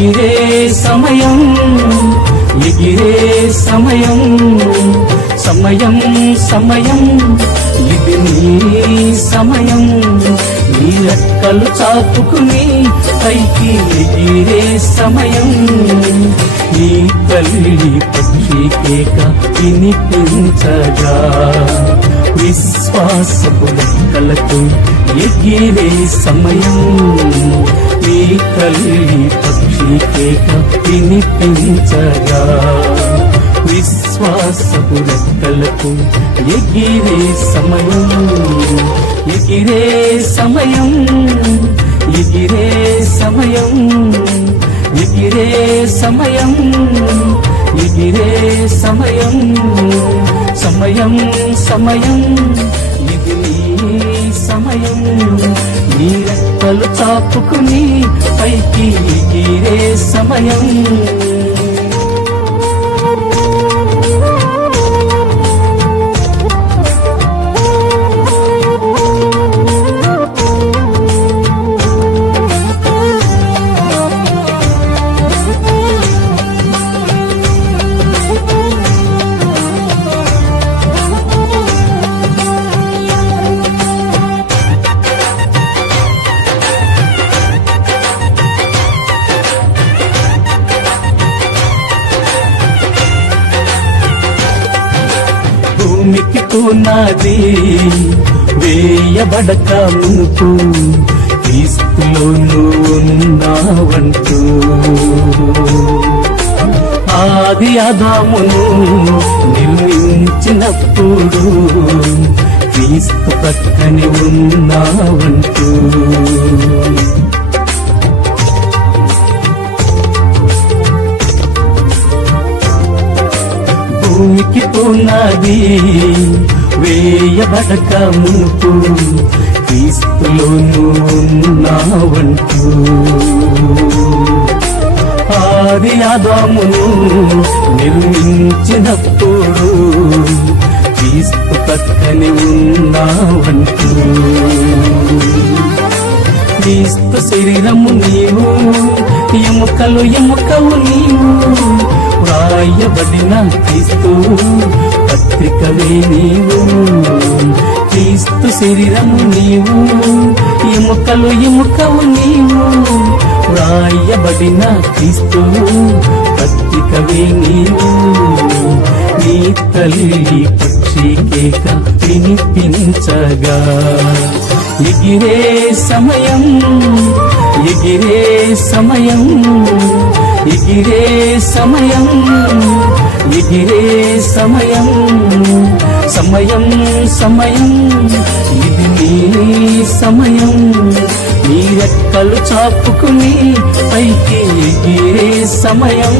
ఎగిరే సమయం ఎగిరే సమయం సమయం సమయం ఇది నీ సమయం నీ రెక్కలు చాపుకుని పైకి ఎగిరే సమయం నీ తల్లి పక్షి కేక వినిపించగా విశ్వాసపు రెక్కలకు ఎగిరే సమయం నీ తల్లి పక్షి కేక వినిపించగా విశ్వాసపు రెక్కలకు ఎగిరే సమయం ఎగిరే సమయం ఎగిరే సమయం ఎగిరే సమయం ఎగిరే సమయం సమయం సమయం ఇది నీ సమయం నీ రెక్కలు చాపుకుని పైకి ఎగిరే సమయం భూమికి పునాది వేయబడక మునుపు క్రీస్తులో ఉన్నావంటూ ఆది ఆదామును నిర్మించినప్పుడు క్రీస్తు పక్కనే ఉన్నావంటూ భూమికి పునాది వేయబడక మునుపు క్రీస్తులో ఉన్నావంటూ ఆది ఆదామును నిర్మించినప్పుడు క్రీస్తు పక్కనే ఉన్నావంటూ క్రీస్తు శరీరము నీవు ఎముకలు ఎముకవు నీవు వ్రాయబడిన క్రీస్తు పత్రికవే నీవు క్రీస్తు శరీరము నీవు ఎముకలు ఎముకవు నీవు వ్రాయబడిన క్రీస్తు పత్రికవే నీవు నీ తల్లి పక్షి కేక వినిపించగా ఎగిరే సమయం ఎగిరే సమయం ఎగిరే సమయం ఎగిరే సమయం సమయం సమయం ఇది నీ సమయం నీ రెక్కలు చాపుకుని పైకి ఎగిరే సమయం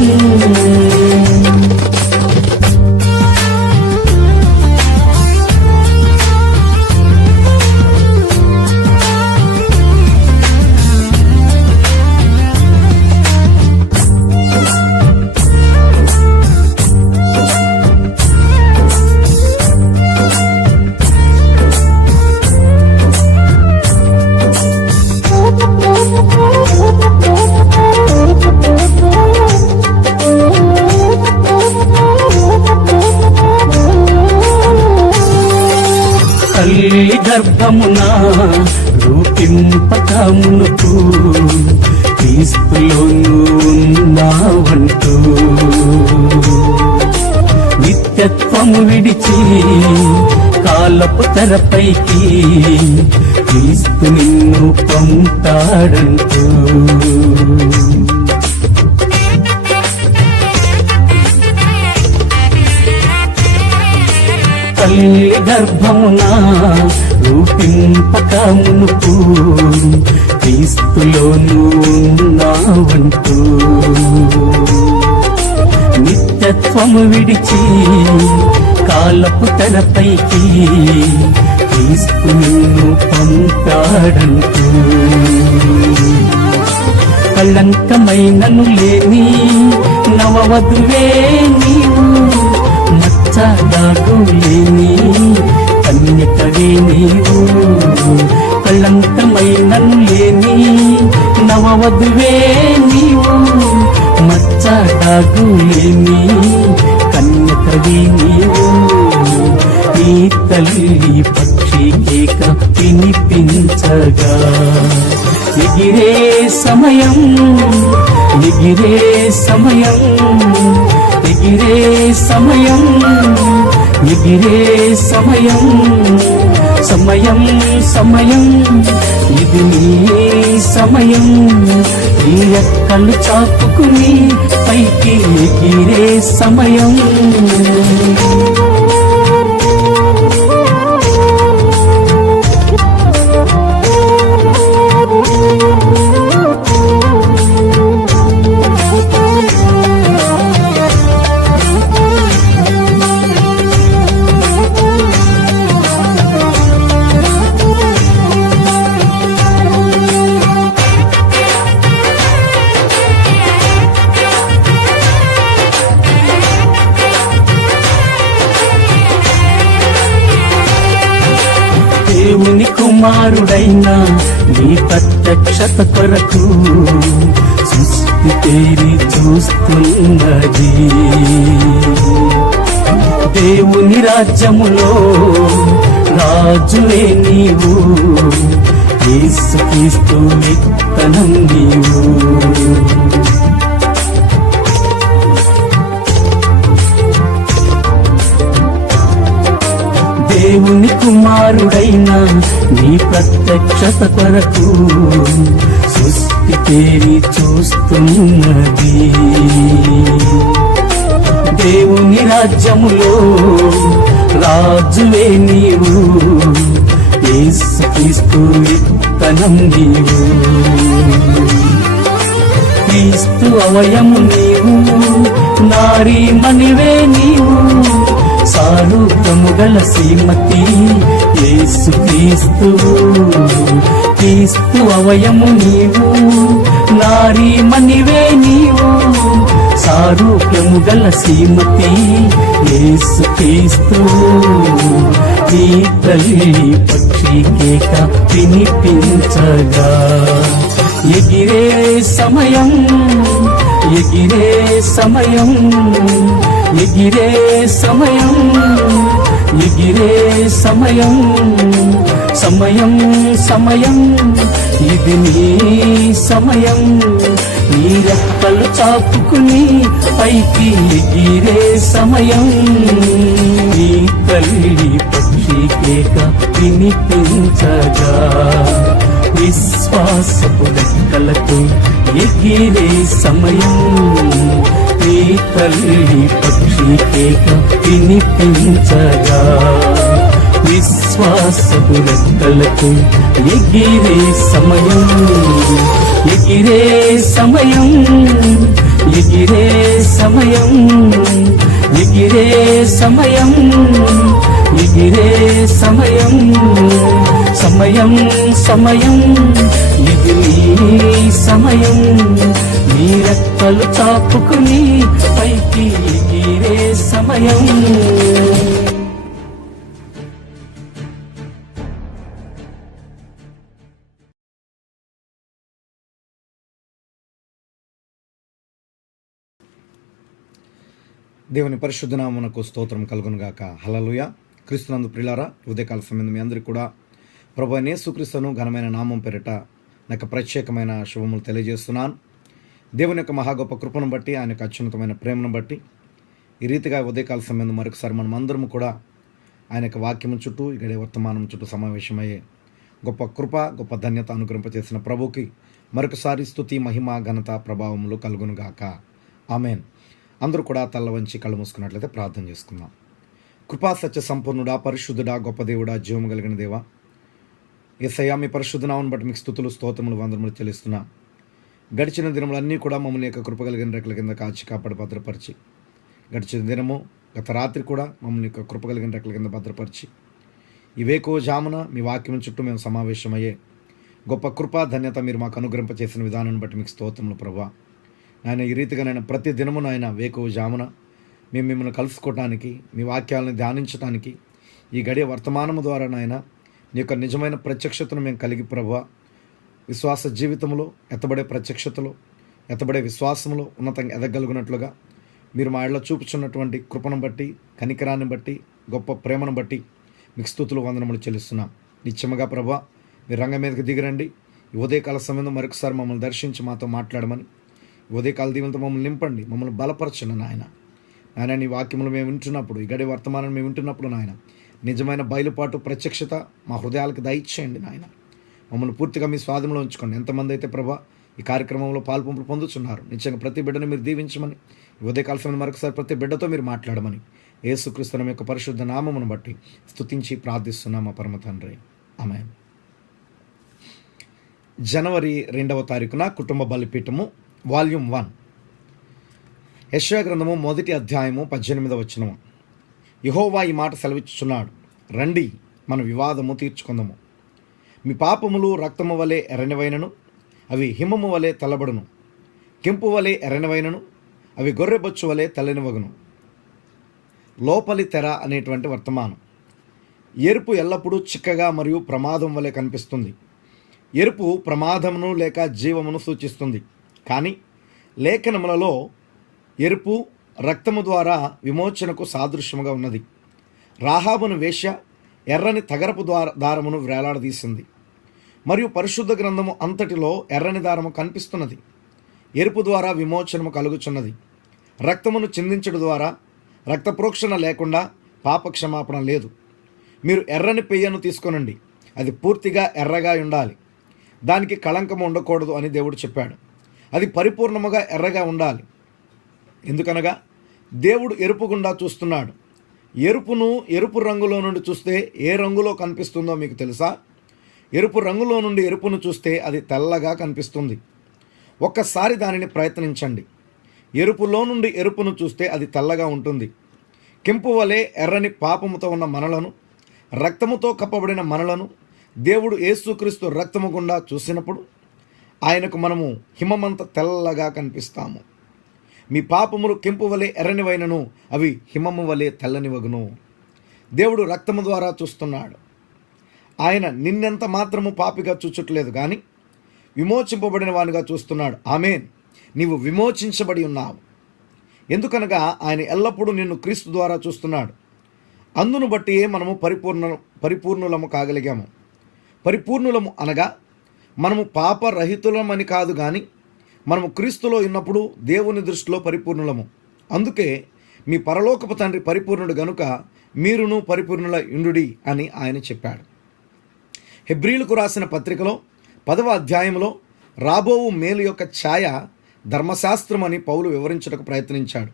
తల్లి గర్భమున రూపింపక మునుపు క్రీస్తులో ఉన్నావంటూ నిత్యత్వము విడిచి కాలపు తెరపైకి క్రీస్తు నిన్ను పంపుతాడంటూ తల్లి గర్భమున రూపింపక మునుపు క్రీస్తులో ఉన్నావంటూ నిత్యత్వము విడిచి కాలపు తెరపైకి క్రీస్తు నిన్ను పంపుతాడంటూ కళంకమైనను లేని నవవధువే నీవు మచ్చదాగు లేని కన్యకవే నీవు కళంకమైనను లేని నవవధువే నీవు తిరుగులేని కన్యకవి నీవు. నీ తల్లి పక్షి కేక వినిపించగా ఎగిరే సమయం, ఎగిరే సమయం, ఎగిరే సమయం, ఎగిరే సమయం, సమయం సమయం, ఇది నీ సమయం. ఈ రెక్కలు చాపుకుని పైకి ఎగిరే సమయం. దేవుని కుమారుడైన నీ ప్రత్యక్షత కొరకు సృష్టి తేరి చూస్తున్నది. దేవుని రాజ్యములో రాజువే నీవు, యేసుక్రీస్తు విత్తనం నీవు. దేవుని కుమారుడైన నీ ప్రత్యక్షత కొరకు సృష్టి తేరి చూస్తున్నది. దేవుని రాజ్యములో రాజువే నీవు, యేసుక్రీస్తు విత్తనం నీవు. క్రీస్తు అవయము నీవు, నారీమణివే నీవు, సారూప్యము గల శ్రీమతి యేసుక్రీస్తు. క్రీస్తు అవయము నీవు, నారీమణివే నీవు, సారూప్యము గల శ్రీమతి యేసుక్రీస్తు. నీ తల్లి పక్షి కేక వినిపించగా ఎగిరే సమయం, ఎగిరే సమయం, ఎగిరే సమయం, ఎగిరే సమయం, సమయం సమయం, ఇది నీ సమయం. నీ రెక్కలు చాపుకుని పైకి ఎగిరే సమయం. నీ తల్లి పక్షి కేక వినిపించగా విశ్వాసపు రెక్కలతో ఎగిరే సమయం. నీ తల్లి పక్షి కేక వినిపించగా విశ్వాసపు రెక్కలకు ఎగిరే సమయం. ఎగిరే సమయం, ఎగిరే సమయం, ఎగిరే సమయం, ఎగిరే సమయం, సమయం సమయం, ఇది నీ సమయం. నీ రెక్కలు చాపుకుని పైకి ఎగిరే సమయం. దేవుని పరిశుద్ధ నామమునకు స్తోత్రం కలుగును గాక. హల్లెలూయా. క్రీస్తునందు ప్రియులారా, ఉదయకాల సమయం మీ అందరికీ కూడా ప్రభువైన యేసుక్రీస్తును ఘనమైన నామం పేరిట నాకు ప్రత్యేకమైన శుభములు తెలియజేస్తున్నాను. దేవుని యొక్క మహా గొప్ప కృపను బట్టి, ఆయన యొక్క అత్యున్నతమైన ప్రేమను బట్టి ఈ రీతిగా ఉదయకాల సమయం మరొకసారి మనం అందరం కూడా ఆయన యొక్క వాక్యము చుట్టూ, ఇక్కడ వర్తమానం చుట్టూ సమావేశమయ్యే గొప్ప కృప, గొప్ప ధన్యత అనుగ్రహింపచేసిన ప్రభుకి మరొకసారి స్తుతి, మహిమ, ఘనత, ప్రభావములు కలుగును గాక. ఆమేన్. అందరూ కూడా తల్ల వంచి కళ్ళు మూసుకున్నట్లయితే ప్రార్థన చేసుకుందాం. కృపా సత్య సంపూర్ణుడా, పరిశుద్ధుడా, గొప్ప దేవుడా, జీవము కలిగిన దేవా, యేసయ్యా మీ పరిశుద్ధ నామమును బట్టి మీకు స్తుతులు, స్తోత్రములు, వందనములు చెల్లిస్తున్నా. గడిచిన దినములన్నీ కూడా మమ్మల్ని యొక్క కృప కలిగిన రెక్కల కింద కాచి కాపాడి భద్రపరిచి, గడిచిన దినము గత రాత్రి కూడా మమ్మల్ని యొక్క కృప కలిగిన రెక్కల కింద భద్రపరిచి, ఇవేకో జామున మీ వాక్యం చుట్టూ మేము సమావేశమయ్యే గొప్ప కృపా ధన్యత మీరు మాకు అనుగ్రహింపచేసిన విధానాన్ని బట్టి మీకు స్తోత్రములు ప్రభువా. ఆయన ఈ రీతిగా నేను ప్రతి దినము నాయన వేకువ జామున మేము మిమ్మల్ని కలుసుకోవటానికి, మీ వాక్యాలను ధ్యానించడానికి, ఈ గడియ వర్తమానము ద్వారా నాయన నీ యొక్క నిజమైన ప్రత్యక్షతను మేము కలిగి ప్రభువా, విశ్వాస జీవితంలో ఎత్తబడే ప్రత్యక్షతలో, ఎత్తబడే విశ్వాసంలో ఉన్నతంగా ఎదగలుగునట్లుగా మీరు మా ఇళ్ళ చూపుచున్నటువంటి కృపను బట్టి, కనికరాన్ని బట్టి, గొప్ప ప్రేమను బట్టి మీకు స్తుతులు వందనములు చెల్లిస్తున్నాం. నిత్యముగా ప్రభా మీరు రంగం మీదకి దిగిరండి. ఈ ఉదయకాల సమయంలో మరొకసారి మమ్మల్ని దర్శించి మాతో మాట్లాడమని, ఉదయకాల దీవులతో మమ్మల్ని నింపండి, మమ్మల్ని బలపరచండి నాయన. నాయన నీ వాక్యములు మేము వింటున్నప్పుడు, ఈ గడి వర్తమానం మేము వింటున్నప్పుడు నాయన నిజమైన బయలుపాటు, ప్రత్యక్షత మా హృదయాలకు దయచేయండి నాయన. మమ్మల్ని పూర్తిగా మీ స్వాధీనంలో ఉంచుకోండి. ఎంతమంది అయితే ప్రభా ఈ కార్యక్రమంలో పాల్పంపులు పొందుతున్నారు, నిజంగా ప్రతి బిడ్డను మీరు దీవించమని, ఉదయకాల సమయం మరొకసారి ప్రతి బిడ్డతో మీరు మాట్లాడమని యేసుక్రీస్తు యొక్క పరిశుద్ధ నామమును బట్టి స్తుతించి ప్రార్థిస్తున్నాం మా పరమ తండ్రి. ఆమేన్. జనవరి 2వ తారీఖున కుటుంబ బలిపీఠము వాల్యూమ్ 1. యెషయా గ్రంథము 1వ అధ్యాయము 18వ వచనము. యెహోవా ఈ మాట సెలవిచ్చుచున్నాడు, రండి మన వివాదము తీర్చుకుందాము. మీ పాపములు రక్తము వలె ఎర్రనివైనను అవి హిమము వలె తెల్లబడును, కెంపు వలె ఎర్రనివైనను అవి గొర్రెబొచ్చు వలె తెల్లనివగును. లోపలి తెర అనేటువంటి వర్తమానం. ఎరుపు ఎల్లప్పుడూ చిక్కగా మరియు ప్రమాదం వలె కనిపిస్తుంది. ఎరుపు ప్రమాదమును లేక జీవమును సూచిస్తుంది. కానీ లేఖనములలో ఎరుపు రక్తము ద్వారా విమోచనకు సాదృశ్యముగా ఉన్నది. రాహాబును వేశ్య ఎర్రని తగరపు దారమును వేలాడదీసింది, మరియు పరిశుద్ధ గ్రంథము అంతటిలో ఎర్రని దారము కనిపిస్తున్నది. ఎరుపు ద్వారా విమోచనము కలుగుచున్నది. రక్తమును చిందించడం ద్వారా రక్త ప్రోక్షణ లేకుండా పాపక్షమాపణ లేదు. మీరు ఎర్రని పెయ్యను తీసుకొనండి, అది పూర్తిగా ఎర్రగా ఉండాలి, దానికి కళంకము ఉండకూడదు అని దేవుడు చెప్పాడు. అది పరిపూర్ణముగా ఎర్రగా ఉండాలి. ఎందుకనగా దేవుడు ఎరుపు గుండా చూస్తున్నాడు. ఎరుపును ఎరుపు రంగులో నుండి చూస్తే ఏ రంగులో కనిపిస్తుందో మీకు తెలుసా? ఎరుపు రంగులో నుండి ఎరుపును చూస్తే అది తెల్లగా కనిపిస్తుంది. ఒక్కసారి దానిని ప్రయత్నించండి. ఎరుపులో నుండి ఎరుపును చూస్తే అది తెల్లగా ఉంటుంది. కెంపు వలె ఎర్రని పాపముతో ఉన్న మనలను, రక్తముతో కప్పబడిన మనలను దేవుడు యేసుక్రీస్తు రక్తము గుండా చూసినప్పుడు ఆయనకు మనము హిమమంత తెల్లగా కనిపిస్తాము. మీ పాపములు కెంపు వలె ఎర్రనివైనను అవి హిమము వలె తెల్లనివగును. దేవుడు రక్తము ద్వారా చూస్తున్నాడు. ఆయన నిన్నెంత మాత్రము పాపిగా చూచట్లేదు, కానీ విమోచింపబడిన వానిగా చూస్తున్నాడు. ఆమేన్. నీవు విమోచించబడి ఉన్నావు. ఎందుకనగా ఆయన ఎల్లప్పుడూ నిన్ను క్రీస్తు ద్వారా చూస్తున్నాడు. అందును బట్టి మనము పరిపూర్ణులము కాగలిగాము. పరిపూర్ణులము అనగా మనము పాపరహితులమని కాదు, కానీ మనము క్రీస్తులో ఉన్నప్పుడు దేవుని దృష్టిలో పరిపూర్ణులము. అందుకే మీ పరలోకపు తండ్రి పరిపూర్ణుడు గనుక మీరును పరిపూర్ణుల యుండుడి అని ఆయన చెప్పాడు. హెబ్రీలకు రాసిన పత్రికలో 10వ అధ్యాయంలో రాబోవు మేలు యొక్క ఛాయ ధర్మశాస్త్రం అని పౌలు వివరించడానికి ప్రయత్నించాడు.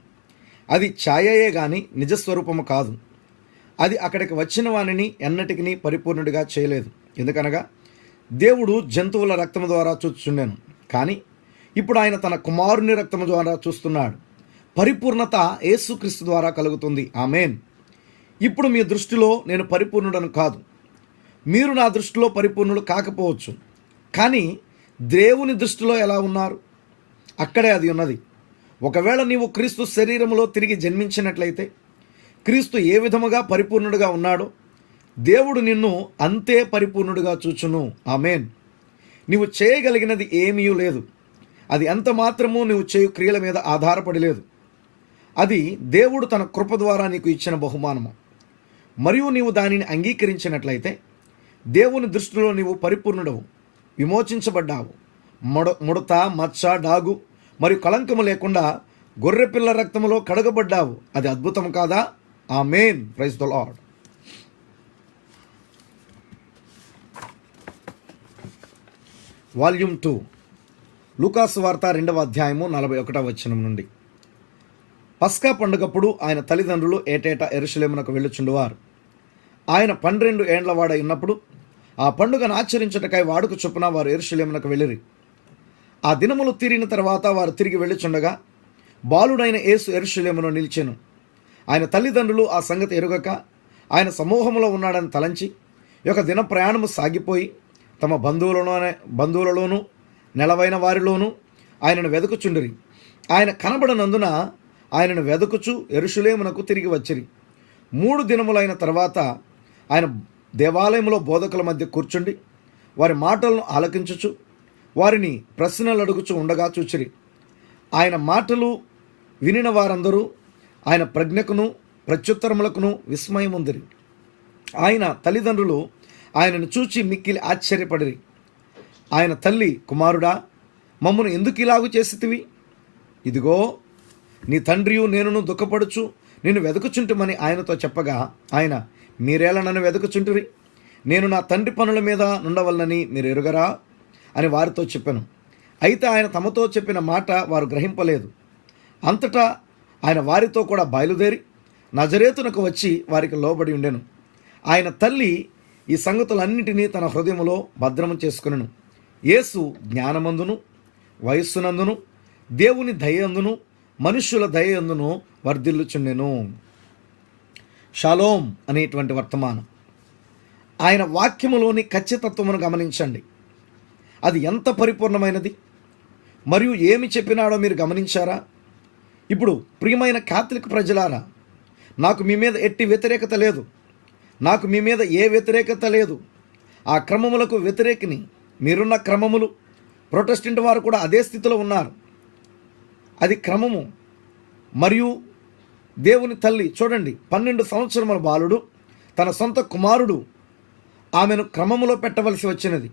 అది ఛాయయే గాని నిజస్వరూపము కాదు. అది అక్కడికి వచ్చిన వానిని ఎన్నటికి పరిపూర్ణుడిగా చేయలేదు. ఎందుకనగా దేవుడు జంతువుల రక్తము ద్వారా చూచుచుండెను, కానీ ఇప్పుడు ఆయన తన కుమారుని రక్తము ద్వారా చూస్తున్నాడు. పరిపూర్ణత యేసుక్రీస్తు ద్వారా కలుగుతుంది. ఆమేన్. ఇప్పుడు మీ దృష్టిలో నేను పరిపూర్ణుడను కాదు, మీరు నా దృష్టిలో పరిపూర్ణుడు కాకపోవచ్చు, కానీ దేవుని దృష్టిలో ఎలా ఉన్నారు? అక్కడే అది ఉన్నది. ఒకవేళ నీవు క్రీస్తు శరీరములో తిరిగి జన్మించినట్లయితే క్రీస్తు ఏ విధముగా పరిపూర్ణుడిగా ఉన్నాడో దేవుడు నిన్ను అంతే పరిపూర్ణుడిగా చూచును. ఆమేన్. నీవు చేయగలిగినది ఏమీ లేదు. అది ఎంత మాత్రము నీవు చేయు క్రియల మీద ఆధారపడి లేదు. అది దేవుడు తన కృప ద్వారా నీకు ఇచ్చిన బహుమానము. మరియు నీవు దానిని అంగీకరించినట్లయితే దేవుని దృష్టిలో నీవు పరిపూర్ణుడవు, విమోచించబడ్డావు. ముడత, మచ్చ, డాగు మరియు కళంకము లేకుండా గొర్రెపిల్ల రక్తములో కడగబడ్డావు. అది అద్భుతం కాదా? Amen. Praise the lord. Volume 2 లూకాసు వార్త 2వ అధ్యాయము 41వ వచనం నుండి. పస్కా పండుగప్పుడు ఆయన తల్లిదండ్రులు ఏటేటా యెరూషలేమునకు వెళ్ళుచుండువారు. ఆయన 12 ఏండ్ల వాడై ఉన్నప్పుడు ఆ పండుగను ఆచరించుటకై వాడుక చొప్పున వారు యెరూషలేమునకు వెళ్ళిరి. ఆ దినములు తీరిన తర్వాత వారు తిరిగి వెళ్ళుచుండగా బాలుడైన యేసు యెరూషలేములో నిలిచెను. ఆయన తల్లిదండ్రులు ఆ సంగతి ఎరుగక ఆయన సమూహంలో ఉన్నాడని తలంచి ఒక దిన ప్రయాణము సాగిపోయి తమ బంధువులలోనూ నెలవైన వారిలోనూ ఆయనను వెదకుచుండిరి. ఆయన కనబడనందున ఆయనను వెదకుచు యెరూషలేమునకు తిరిగి వచ్చిరి. 3 దినములైన తర్వాత ఆయన దేవాలయంలో బోధకుల మధ్య కూర్చుండి వారి మాటలను ఆలకించుచు వారిని ప్రశ్నలు అడుగుచు ఉండగా చూచిరి. ఆయన మాటలు వినిన వారందరూ ఆయన ప్రజ్ఞకును ప్రత్యుత్తరములకును విస్మయముందిరి. ఆయన తల్లిదండ్రులు ఆయనను చూచి మిక్కిలి ఆశ్చర్యపడిరి. ఆయన తల్లి, కుమారుడా, మమ్మను ఎందుకు ఇలాగు చేసితివి? ఇదిగో నీ తండ్రియు నేనును దుఃఖపడుచు నిన్ను వెదకుచుంటుమని ఆయనతో చెప్పగా, ఆయన, మీరేలా నన్ను వెదకుచుంటురి? నేను నా తండ్రి పనుల మీద నుండవలనని మీరు ఎరుగరా అని వారితో చెప్పాను. అయితే ఆయన తమతో చెప్పిన మాట వారు గ్రహింపలేదు. అంతటా ఆయన వారితో కూడా బయలుదేరి నజరేతునకు వచ్చి వారికి లోబడి ఉండెను. ఆయన తల్లి ఈ సంగతులన్నిటినీ తన హృదయములో భద్రము చేసుకొనెను. యేసు జ్ఞానమందును వయస్సునందును దేవుని దయందును మనుష్యుల దయందును వర్ధిల్లుచుండెను. షాలోం అనేటువంటి వర్తమానం. ఆయన వాక్యములోని ఖచ్చితత్వమును గమనించండి. అది ఎంత పరిపూర్ణమైనది మరియు ఏమి చెప్పినాడో మీరు గమనించారా? ఇప్పుడు ప్రియమైన కాథలిక్ ప్రజలారా, నాకు మీ మీద ఎట్టి వ్యతిరేకత లేదు. నాకు మీ మీద ఏ వ్యతిరేకత లేదు. ఆ క్రమములకు వ్యతిరేకిని. మీరున్న క్రమములు, ప్రొటెస్టెంట్ వారు కూడా అదే స్థితిలో ఉన్నారు. అది క్రమము. మరియు దేవుని తల్లి చూడండి, 12 సంవత్సరముల బాలుడు తన సొంత కుమారుడు ఆమెను క్రమములో పెట్టవలసి వచ్చినది.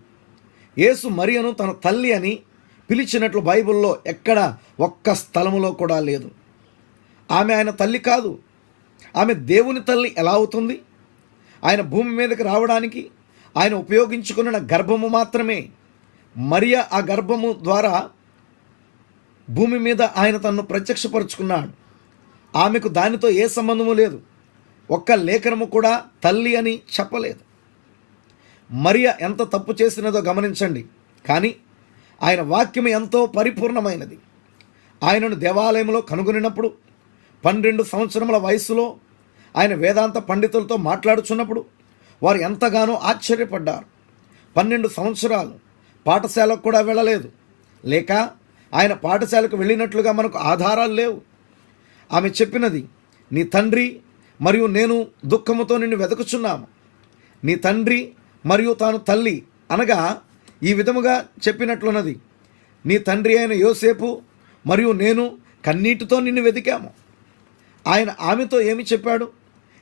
యేసు మరియను తన తల్లి అని పిలిచినట్లు బైబిల్లో ఎక్కడ ఒక్క స్థలములో కూడా లేదు. ఆమె ఆయన తల్లి కాదు. ఆమె దేవుని తల్లి ఎలా అవుతుంది? ఆయన భూమి మీదకి రావడానికి ఆయన ఉపయోగించుకున్న గర్భము మాత్రమే. మరియ ఆ గర్భము ద్వారా భూమి మీద ఆయన తన్ను ప్రత్యక్షపరుచుకున్నాడు. ఆమెకు దానితో ఏ సంబంధము లేదు. ఒక్క లేఖనము కూడా తల్లి అని చెప్పలేదు. మరియ ఎంత తప్పు చేసినదో గమనించండి. కానీ ఆయన వాక్యము ఎంతో పరిపూర్ణమైనది. ఆయనను దేవాలయంలో కనుగొనినప్పుడు 12 సంవత్సరముల వయస్సులో ఆయన వేదాంత పండితులతో మాట్లాడుచున్నప్పుడు వారు ఎంతగానో ఆశ్చర్యపడ్డారు. 12 సంవత్సరాలు పాఠశాలకు కూడా వెళ్ళలేదు. లేక ఆయన పాఠశాలకు వెళ్ళినట్లుగా మనకు ఆధారాలు లేవు. ఆమె చెప్పినది, నీ తండ్రి మరియు నేను దుఃఖముతో నిన్ను వెతుకుచున్నాము. నీ తండ్రి మరియు తాను తల్లి అనగా ఈ విధముగా చెప్పినట్లున్నది, నీ తండ్రి అయిన యోసేపు మరియు నేను కన్నీటితో నిన్ను వెతికాము. ఆయన ఆమెతో ఏమి చెప్పాడు?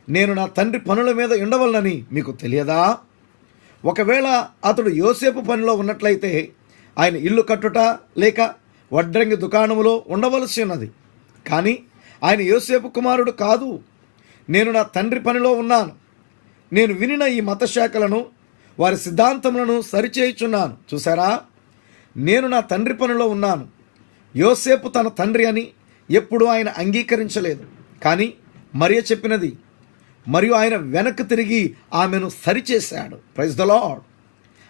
నేను నా తండ్రి పనుల మీద ఉండవలనని మీకు తెలియదా? ఒకవేళ అతడు యోసేపు పనిలో ఉన్నట్లయితే ఆయన ఇల్లు కట్టుట లేక వడ్రంగి దుకాణములో ఉండవలసి ఉన్నది. కానీ ఆయన యోసేపు కుమారుడు కాదు. నేను నా తండ్రి పనిలో ఉన్నాను. నేను వినిన ఈ మతశాఖలను, వారి సిద్ధాంతములను సరిచేయుచున్నాను. చూసారా, నేను నా తండ్రి పనిలో ఉన్నాను. యోసేపు తన తండ్రి అని ఎప్పుడూ ఆయన అంగీకరించలేదు. కానీ మరియ చెప్పినది, మరియు ఆయన వెనక్కి తిరిగి ఆమెను సరిచేశాడు. Praise the lord.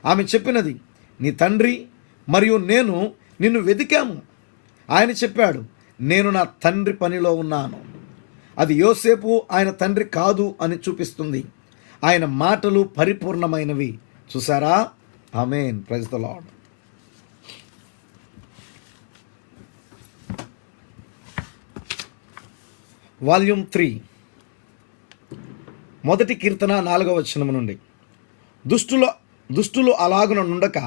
ఆమె చెప్పినది, నీ తండ్రి మరియు నేను నిన్ను వెతికాము. ఆయన చెప్పాడు, నేను నా తండ్రి పనిలో ఉన్నాను. అది యోసేపు ఆయన తండ్రి కాదు అని చూపిస్తుంది. ఆయన మాటలు పరిపూర్ణమైనవి. చూసారా? Amen. Praise the lord. Volume 3 మొదటి కీర్తన 4వ వచనము నుండి, దుష్టులు అలాగున నుండక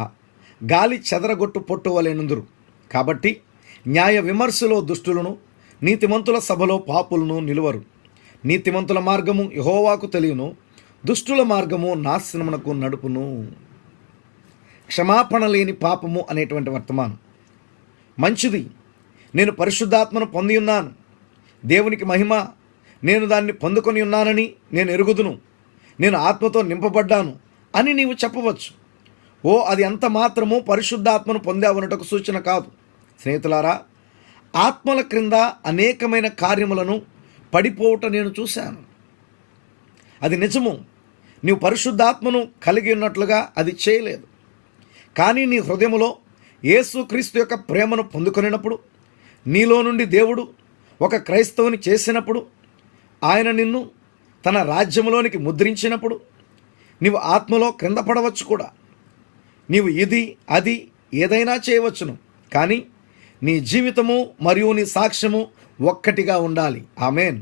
గాలి చెదరగొట్టు పొట్టు వలె నుందురు. కాబట్టి న్యాయ విమర్శలో దుష్టులను, నీతిమంతుల సభలో పాపులను నిలువరు. నీతిమంతుల మార్గము యెహోవాకు తెలియను, దుష్టుల మార్గము నాశనమునకు నడుపును. క్షమాపణ లేని పాపము అనేటువంటి వర్తమానం. మంచిది, నేను పరిశుద్ధాత్మను పొంది ఉన్నాను, దేవునికి మహిమ, నేను దాన్ని పొందుకొని ఉన్నానని నేను ఎరుగుదును, నేను ఆత్మతో నింపబడ్డాను అని నీవు చెప్పవచ్చు. అది అంత మాత్రము పరిశుద్ధాత్మను పొందావనటకు సూచన కాదు. స్నేహితులారా, ఆత్మల క్రింద అనేకమైన కార్యములను పడిపోవుట నేను చూశాను. అది నిజము. నీవు పరిశుద్ధాత్మను కలిగి ఉన్నట్లుగా అది చేయలేదు. కానీ నీ హృదయములో యేసుక్రీస్తు యొక్క ప్రేమను పొందుకొనినప్పుడు, నీలో నుండి దేవుడు ఒక క్రైస్తవుని చేసినప్పుడు, ఆయన నిన్ను తన రాజ్యములోనికి ముద్రించినప్పుడు నీవు ఆత్మలో క్రింద పడవచ్చు కూడా. నీవు ఇది అది ఏదైనా చేయవచ్చును. కానీ నీ జీవితము మరియు నీ సాక్ష్యము ఒక్కటిగా ఉండాలి. ఆమేన్.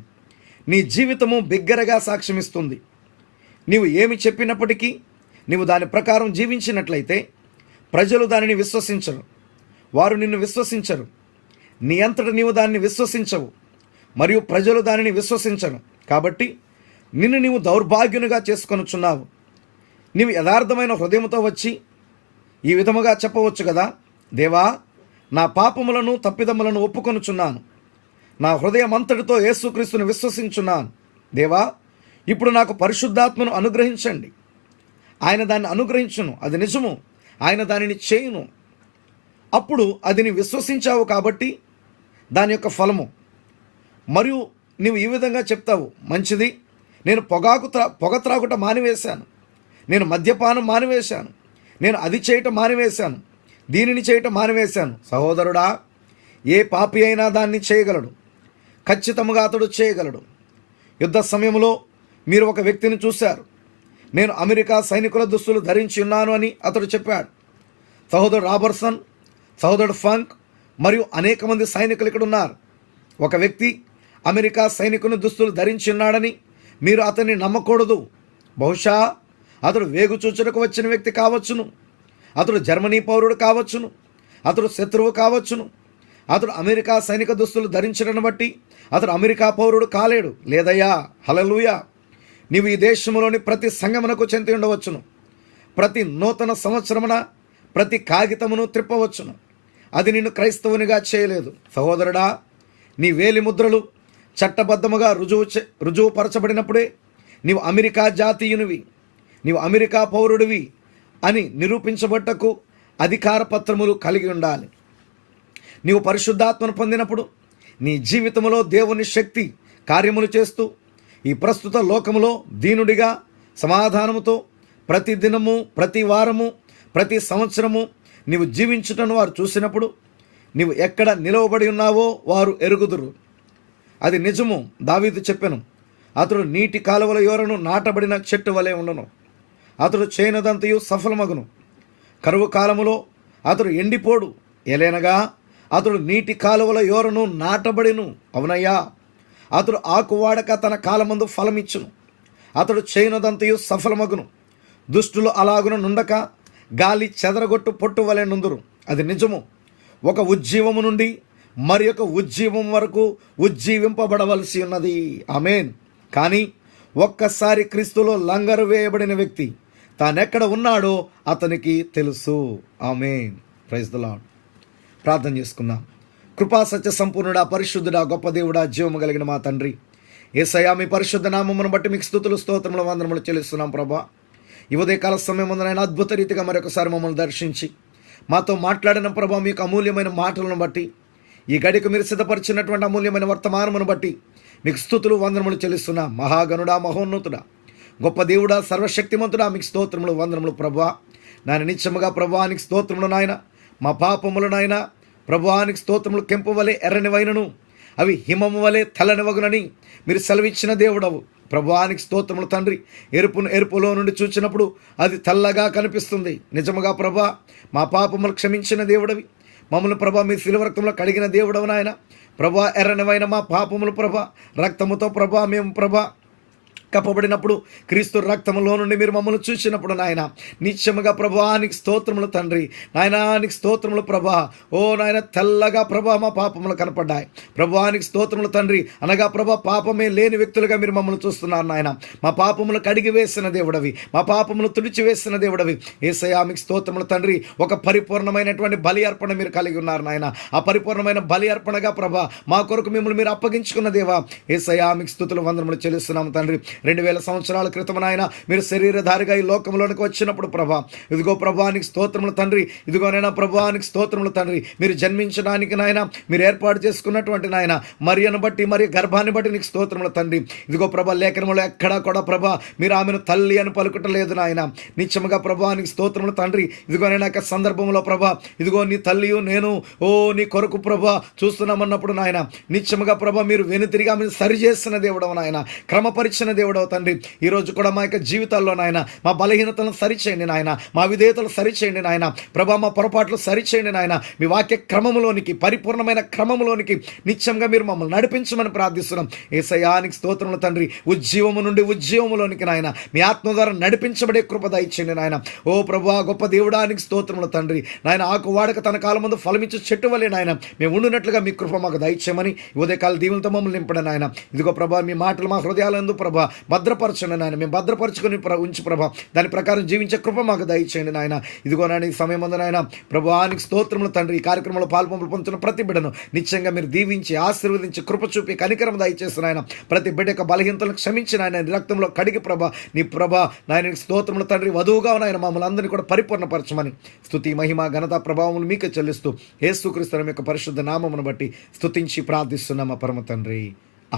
నీ జీవితము బిగ్గరగా సాక్ష్యమిస్తుంది. నీవు ఏమి చెప్పినప్పటికీ నీవు దాని ప్రకారం జీవించినట్లయితే ప్రజలు దానిని విశ్వసించరు. వారు నిన్ను విశ్వసించరు. నీ అంతట నీవు దాన్ని విశ్వసించవు. మరియు ప్రజలు దానిని విశ్వసించరు. కాబట్టి నిన్ను నీవు దౌర్భాగ్యునిగా చేసుకొనుచున్నావు. నీవు యథార్థమైన హృదయంతో వచ్చి ఈ విధముగా చెప్పవచ్చు కదా, దేవా, నా పాపములను తప్పిదములను ఒప్పుకొనుచున్నాను. నా హృదయం అంతటితో యేసుక్రీస్తుని విశ్వసించున్నాను. దేవా, ఇప్పుడు నాకు పరిశుద్ధాత్మను అనుగ్రహించండి. ఆయన దాన్ని అనుగ్రహించును, అది నిజము. ఆయన దానిని చేయును. అప్పుడు అది నీ విశ్వసించావు కాబట్టి దాని యొక్క ఫలము. మరియు నీవు ఈ విధంగా చెప్తావు, మంచిది, నేను పొగ త్రాగుట మానివేశాను, నేను మద్యపానం మానివేశాను, నేను అది చేయటం మానివేశాను, దీనిని చేయటం మానివేశాను. సహోదరుడా, ఏ పాపి అయినా దాన్ని చేయగలడు. ఖచ్చితంగా అతడు చేయగలడు. యుద్ధ సమయంలో మీరు ఒక వ్యక్తిని చూశారు. నేను అమెరికా సైనికుల దుస్తులు ధరించి ఉన్నాను అని అతడు చెప్పాడు. సహోదరుడు రాబర్సన్, సహోదరుడు ఫంక్ మరియు అనేక మంది సైనికులు ఇక్కడ ఉన్నారు. ఒక వ్యక్తి అమెరికా సైనికుని దుస్తులు ధరించి ఉన్నాడని మీరు అతన్ని నమ్మకూడదు. బహుశా అతడు వేగుచూచుటకు వచ్చిన వ్యక్తి కావచ్చును, అతడు జర్మనీ పౌరుడు కావచ్చును, అతడు శత్రువు కావచ్చును. అతడు అమెరికా సైనిక దుస్తులు ధరించడాన్ని బట్టి అతడు అమెరికా పౌరుడు కాలేడు. లేదయ్యా, హల్లెలూయా. నీవు ఈ దేశంలోని ప్రతి సంగమునకు చెంది ఉండవచ్చును, ప్రతి నూతన సంవత్సరమున ప్రతి కాగితమును త్రిప్పవచ్చును. అది నిన్ను క్రైస్తవునిగా చేయలేదు. సహోదరుడా, నీ వేలి ముద్రలు చట్టబద్ధముగా రుజువుపరచబడినప్పుడే నీవు అమెరికా జాతీయునివి, నీవు అమెరికా పౌరుడివి అని నిరూపించబట్టకు అధికార పత్రములు కలిగి ఉండాలి. నీవు పరిశుద్ధాత్మను పొందినప్పుడు నీ జీవితంలో దేవుని శక్తి కార్యములు చేస్తూ ఈ ప్రస్తుత లోకములో దీనుడిగా సమాధానముతో ప్రతి దినము, ప్రతి వారము, ప్రతి సంవత్సరము నీవు జీవించుటను వారు చూసినప్పుడు నీవు ఎక్కడ నిలవబడి ఉన్నావో వారు ఎరుగుదురు. అది నిజము. దావీదు చెప్పెను, అతడు నీటి కాలువల యోరను నాటబడిన చెట్టు వలె ఉండను, అతడు చేయనదంతయు సఫలమగును. కరువు కాలములో అతడు ఎండిపోడు, ఎలేనగా అతడు నీటి కాలువల యోరను నాటబడిను. అవునయ్యా, అతడు ఆకు వాడక తన కాలమందు ఫలమిచ్చును, అతడు చేయనదంతయు సఫలమగును. దుష్టులు అలాగున నుండక గాలి చెదరగొట్టు పొట్టు వలె నుందురు. అది నిజము. ఒక ఉజ్జీవము నుండి మరి ఒక ఉజ్జీవం వరకు ఉజ్జీవింపబడవలసి ఉన్నది. ఆమేన్. కానీ ఒక్కసారి క్రీస్తులో లంగరు వేయబడిన వ్యక్తి తానెక్కడ ఉన్నాడో అతనికి తెలుసు. ఆమేన్. Praise the lord. ప్రార్థన చేసుకుందాం. కృపా సత్య సంపూర్ణుడా, పరిశుద్ధుడా, గొప్ప దేవుడా, జీవము కలిగిన మా తండ్రి యేసయ్యా, మీ పరిశుద్ధ నామమును బట్టి మీకు స్తుతులు, స్తోత్రములు, వందనములు చెల్లిస్తున్నాం ప్రభా. ఈ ఉదయకాల సమయం ముందునైనా అద్భుత రీతిగా మరొకసారి మమ్మల్ని దర్శించి మాతో మాట్లాడిన ప్రభా, మీకు అమూల్యమైన మాటలను బట్టి, ఈ గడికి మీరు సిద్ధపరిచినటువంటి అమూల్యమైన వర్తమానమును బట్టి మీకు స్తుతులు, వందనములు చెల్లిస్తున్నాం. మహాగణుడా, మహోన్నతుడా, గొప్ప దేవుడా, సర్వశక్తిమంతుడా, మీకు స్తోత్రములు, వందనములు ప్రభా. నాయన నిత్యముగా ప్రభానికి స్తోత్రములు నాయన. మా పాపములు నాయన ప్రభువానికి స్తోత్రములు కెంపు వలె ఎర్రనివైనను అవి హిమము వలె తెల్లనివగునని మీరు సెలవిచ్చిన దేవుడవు. ప్రభువానికి స్తోత్రములు తండ్రి. ఎరుపును ఎరుపులో నుండి చూచినప్పుడు అది తెల్లగా కనిపిస్తుంది. నిజముగా ప్రభా, మా పాపములు క్షమించిన దేవుడవి. మమ్మల్ని ప్రభా మీ శిలువ రక్తంలో కడిగిన దేవుడవు నాయన. ప్రభా, ఎర్రనివైన మా పాపములు ప్రభా రక్తముతో ప్రభా మేము ప్రభా కప్పబడినప్పుడు క్రీస్తు రక్తములో నుండి మీరు మమ్మల్ని చూసినప్పుడు నాయన నిత్యముగా ప్రభువానికి స్తోత్రములు తండ్రి. నాయనానికి స్తోత్రములు ప్రభా. ఓ నాయన, తెల్లగా ప్రభా మా పాపములు కనపడ్డాయి. ప్రభువానికి స్తోత్రములు తండ్రి. అనగా ప్రభా, పాపమే లేని వ్యక్తులుగా మీరు మమ్మల్ని చూస్తున్నారు నాయన. మా పాపములు కడిగి వేసిన దేవుడవి, మా పాపములు తుడిచివేసిన దేవుడవి. యేసయ్యా, మీకు స్తోత్రములు తండ్రి. ఒక పరిపూర్ణమైనటువంటి బలి అర్పణ మీరు కలిగి ఉన్నారు నాయన. ఆ పరిపూర్ణమైన బలి అర్పణగా ప్రభా మా కొరకు మిమ్మల్ని మీరు అప్పగించుకున్న దేవా. యేసయ్యా, మీకు స్తుతులు, వందనములు చెల్లిస్తున్నాము తండ్రి. 2000 సంవత్సరాల క్రితం నాయన మీరు శరీరధారిగా ఈ లోకంలోనికి వచ్చినప్పుడు ప్రభా, ఇదిగో ప్రభానికి స్తోత్రములు తండ్రి. ఇదిగోనైనా ప్రభానికి స్తోత్రములు తండ్రి. మీరు జన్మించడానికి నాయన మీరు ఏర్పాటు చేసుకున్నటువంటి నాయన మరియను బట్టి, మరి గర్భాన్ని బట్టి నీకు స్తోత్రములు తండ్రి. ఇదిగో ప్రభా, లేఖనములో ఎక్కడా కూడా ప్రభా మీరు ఆమెను తల్లి అని పలుకుటలేదు నాయన. నిత్యముగా ప్రభానికి స్తోత్రములు తండ్రి. ఇదిగోనైనా సందర్భంలో ప్రభా, ఇదిగో నీ తల్లియు నేను ఓ నీ కొరకు ప్రభా చూస్తున్నామన్నప్పుడు నాయన నిత్యముగా ప్రభా మీరు వెనుతిరిగి ఆమెను సరిచేసిన దేవుడవు నాయన, క్రమపరిచిన దేవుడు దేవుడవ తండ్రి, ఈరోజు కూడా మా యొక్క జీవితాల్లో నాయన మా బలహీనతలను సరిచేయండి నాయన, మా విధేయతలు సరిచేయండి నాయన ప్రభా, మా పొరపాట్లు సరిచేయండి నాయన. మీ వాక్య క్రమములోనికి, పరిపూర్ణమైన క్రమములోనికి నిత్యంగా మీరు మమ్మల్ని నడిపించమని ప్రార్థిస్తున్నాం. యేసయ్యానికి స్తోత్రములు తండ్రి. ఉజ్జీవము నుండి ఉజ్జీవములోనికి నాయన మీ ఆత్మ ద్వారా నడిపించబడే కృప దయచేయండి నాయన. ఓ ప్రభువా, గొప్ప దేవుడానికి స్తోత్రములు తండ్రి. నాయన ఆకు వాడక తన కాలం ముందు ఫలమిచ్చు చెట్టు వలె నాయన మేము ఉండునట్లుగా మీ కృప మాకు దయచేయమని ఉదయకాల దీవులతో మమ్మల్ని నింపండి నాయన. ఇదిగో ప్రభా, మీ మాటలు మా హృదయాలందు ప్రభా భద్రపరచండి నాయన. మేము భద్రపరచుకొని ఉంచి ప్రభా, దాని ప్రకారం జీవించే కృప మాకు దయచేయండి నాయన. ఇదిగో నాయన ఈ సమయం ముందు నాయన ప్రభువానికి స్తోత్రములు తండ్రి. ఈ కార్యక్రమంలో పాల్పొంపులు పొందుతున్న ప్రతి బిడ్డను నిత్యంగా మీరు దీవించి ఆశీర్వదించి కృప చూపి కనికరం దయచేసిన ఆయన ప్రతి బిడ్డ యొక్క బలహీనతలను క్షమించిన ఆయన రక్తంలో కడిగి ప్రభా, నీ ప్రభా నాయన స్తోత్రములు తండ్రి. వధువుగా నాయన మమ్మల్ని అందరినీ కూడా పరిపూర్ణపరచమని స్తుతి, మహిమ, ఘనత, ప్రభావములు మీకే చెల్లిస్తూ యేసుక్రీస్తు యొక్క పరిశుద్ధ నామమును బట్టి స్తుతించి ప్రార్థిస్తున్నాం మా పరమ తండ్రి.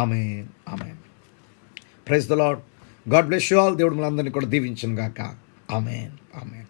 Amen, amen. Praise the lord. God bless you all. దేవుడు మనందరినీ కూడా దీవించును గాక. ఆమేన్, ఆమేన్.